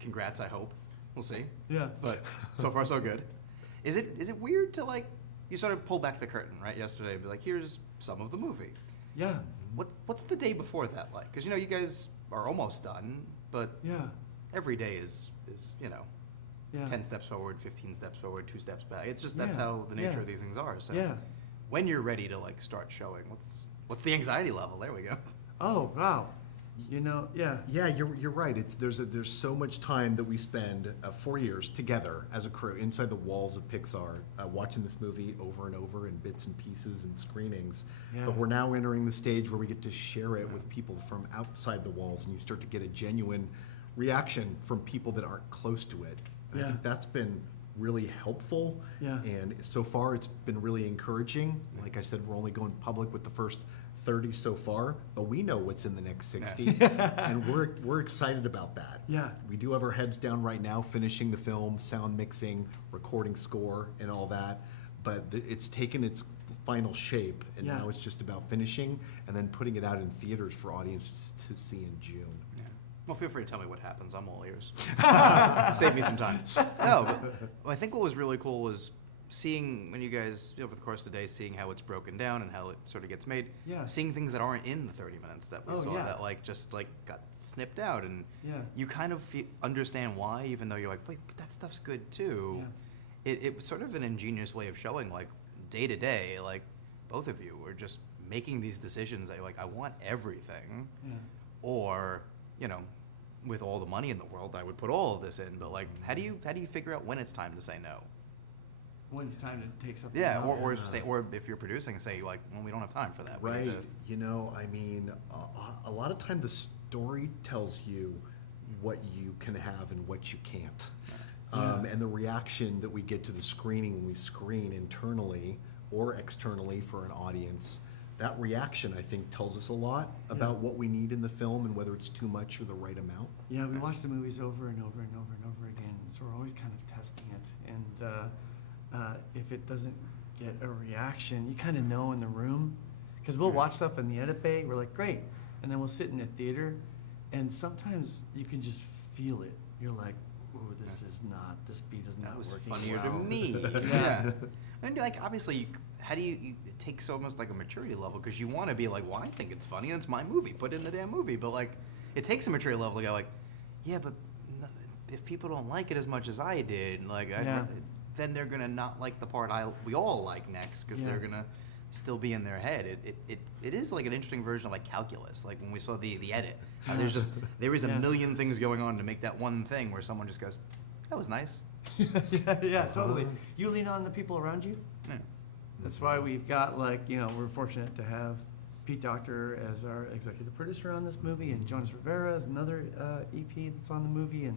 congrats, I hope. We'll see. Yeah. But so far, so good. Is it weird to, like, you sort of pull back the curtain, right, yesterday and be like, here's some of the movie. Yeah. What's the day before that like? Because, you guys are almost done, but Yeah. every day is 10 steps forward, 15 steps forward, 2 steps back. It's just, that's how the nature of these things are. So when you're ready to, like, start showing, what's the anxiety level? There we go. Oh, wow. Yeah, you're right. There's so much time that we spend 4 years together as a crew inside the walls of Pixar, watching this movie over and over in bits and pieces and screenings. Yeah. But we're now entering the stage where we get to share it with people from outside the walls, and you start to get a genuine reaction from people that aren't close to it. And I think that's been really helpful. Yeah. And so far, it's been really encouraging. Like I said, we're only going public with the first 30 so far, but we know what's in the next 60, and we're excited about that. Yeah. We do have our heads down right now, finishing the film, sound mixing, recording score, and all that, but it's taken its final shape, and now it's just about finishing and then putting it out in theaters for audiences to see in June. Yeah. Well, feel free to tell me what happens. I'm all ears. Save me some time. No, but I think what was really cool was seeing, when you guys, over the course of the day, seeing how it's broken down and how it sort of gets made, seeing things that aren't in the 30 minutes that we saw, that just got snipped out, and you kind of understand why, even though you're like, wait, but that stuff's good too. It was sort of an ingenious way of showing, like, day to day, like, both of you were just making these decisions that you're like, I want everything, or, with all the money in the world, I would put all of this in, but, like, how do you figure out when it's time to say no? When it's time to take something Yeah, out. or if you're producing, say, like, well, we don't have time for that. Right. I mean, a lot of time the story tells you what you can have and what you can't. And the reaction that we get to the screening when we screen internally or externally for an audience, that reaction, I think, tells us a lot about what we need in the film and whether it's too much or the right amount. Yeah, we watch the movies over and over and over and over again, so we're always kind of testing it. And if it doesn't get a reaction, you kind of know in the room, because we'll watch stuff in the edit bay, we're like, great, and then we'll sit in the theater, and sometimes you can just feel it. You're like, ooh, this beat is not working. That was funnier to me. And, like, obviously, how do you it takes almost like a maturity level, because you want to be like, well, I think it's funny, and it's my movie, put it in the damn movie, but, like, it takes a maturity level to go, like, yeah, but if people don't like it as much as I did, like, then they're gonna not like the part we all like next, because they're gonna still be in their head. It is like an interesting version of, like, calculus. Like when we saw the edit, there is a million things going on to make that one thing where someone just goes, that was nice. Totally. You lean on the people around you. Yeah. That's why we've got, like, we're fortunate to have Pete Docter as our executive producer on this movie, and Jonas Rivera is another EP that's on the movie,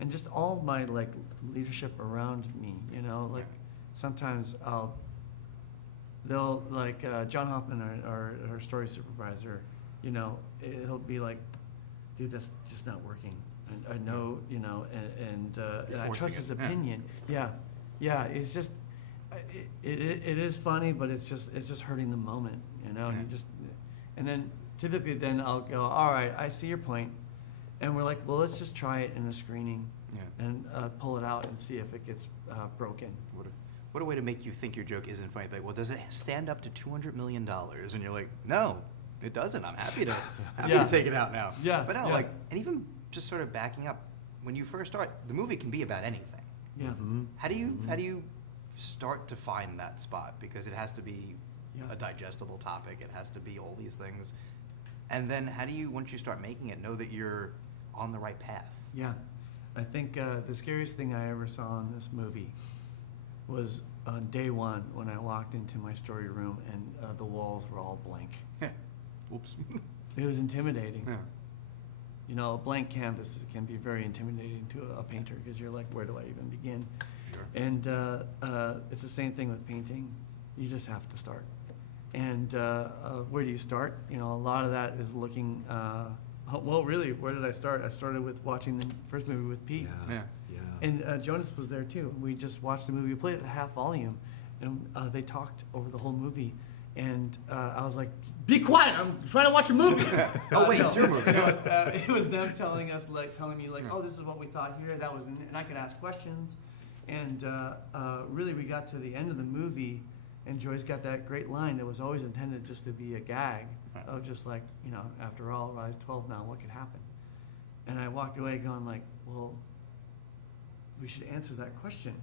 and just all of my, like, leadership around me, like sometimes they'll, like, John Hoffman, our story supervisor, he'll be like, dude, that's just not working. And I know, and I trust his opinion. Yeah. It's just, it is funny, but it's just hurting the moment, You just, and then typically then I'll go, all right, I see your point. And we're like, well, let's just try it in a screening and pull it out and see if it gets broken. What a way to make you think your joke isn't funny. Like, well, does it stand up to $200 million? And you're like, no, it doesn't. I'm happy to take it out now. Yeah. But no, like, and even just sort of backing up, when you first start, the movie can be about anything. Yeah. Mm-hmm. How do you start to find that spot? Because it has to be a digestible topic. It has to be all these things. And then how do you, once you start making it, know that you're on the right path? Yeah. I think the scariest thing I ever saw in this movie was on day one when I walked into my story room and the walls were all blank. Oops. It was intimidating. Yeah. A blank canvas can be very intimidating to a painter, because you're like, where do I even begin? Sure. And it's the same thing with painting. You just have to start. And where do you start? A lot of that is looking. Well, really, where did I start? I started with watching the first movie with Pete. Yeah. And Jonas was there too. We just watched the movie. We played it at half volume, and they talked over the whole movie. And I was like, "Be quiet! I'm trying to watch a movie." Oh wait, it's your movie. No, it was them telling me like, "Oh, this is what we thought here." That was, and I could ask questions. And really, we got to the end of the movie, and Joyce got that great line that was always intended just to be a gag of just like, after all, I was 12 now, what could happen? And I walked away going like, well, we should answer that question.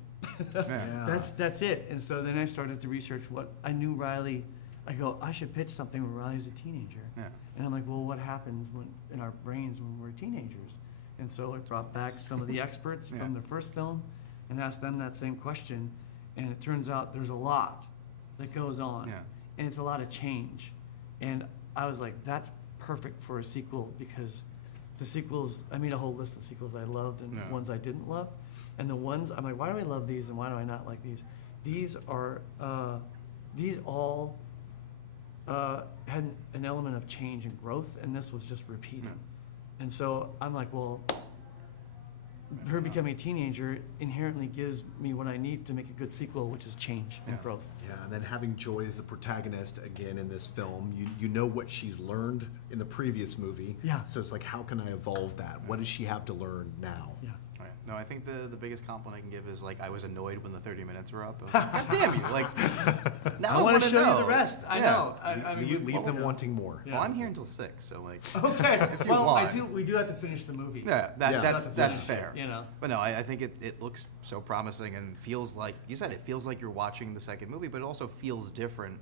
Yeah. That's it. And so then I started to research what I knew Riley. I go, I should pitch something where Riley's a teenager. Yeah. And I'm like, well, what happens in our brains when we're teenagers? And so I brought back some of the experts from the first film and asked them that same question. And it turns out there's a lot that goes on. Yeah. And it's a lot of change. And I was like, that's perfect for a sequel, because the sequels, I made a whole list of sequels I loved and ones I didn't love. And the ones, I'm like, why do I love these and why do I not like these? These all had an element of change and growth, and this was just repeating. And so I'm like, well, her becoming a teenager inherently gives me what I need to make a good sequel, which is change and growth. Yeah, and then having Joy as the protagonist again in this film, you know what she's learned in the previous movie. Yeah. So it's like, how can I evolve that? What does she have to learn now? Yeah. Right. No, I think the biggest compliment I can give is like I was annoyed when the 30 minutes were up. I was like, God damn you! Like, now I want to show know. you the rest. I know. I mean, You leave them wanting more. Well, I'm here until 6, so like. Okay. If you Well, want. we do have to finish the movie. Yeah, Yeah. that's fair. You know. But no, I think it looks so promising and feels like you said. It feels like you're watching the second movie, but it also feels different,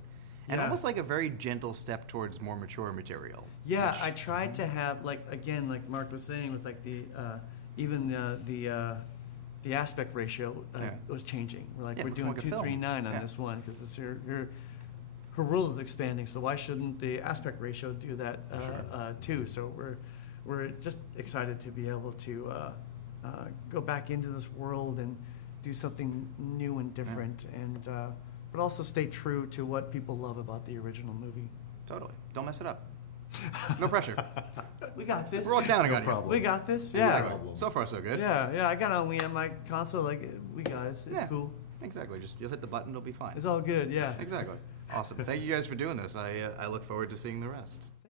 and Yeah. almost like a very gentle step towards more mature material. Yeah, which- I tried to have like Mark was saying with like the aspect ratio was changing. We're like, Yeah, we're it's doing like a film. 2:3:9 on Yeah. this one because this her world is expanding. So why shouldn't the aspect ratio do that too? So we're just excited to be able to go back into this world and do something new and different, and but also stay true to what people love about the original movie. Totally. Don't mess it up. No pressure. We got this. We're all counting No on you. problem. We got this. Exactly. Yeah. problem. So far, so good. Yeah. I got on Wii on my console. Like, we got it. It's Yeah. cool. Exactly. Just you'll hit the button, it'll be fine. It's all good. Yeah. Exactly. Awesome. Thank you guys for doing this. I look forward to seeing the rest.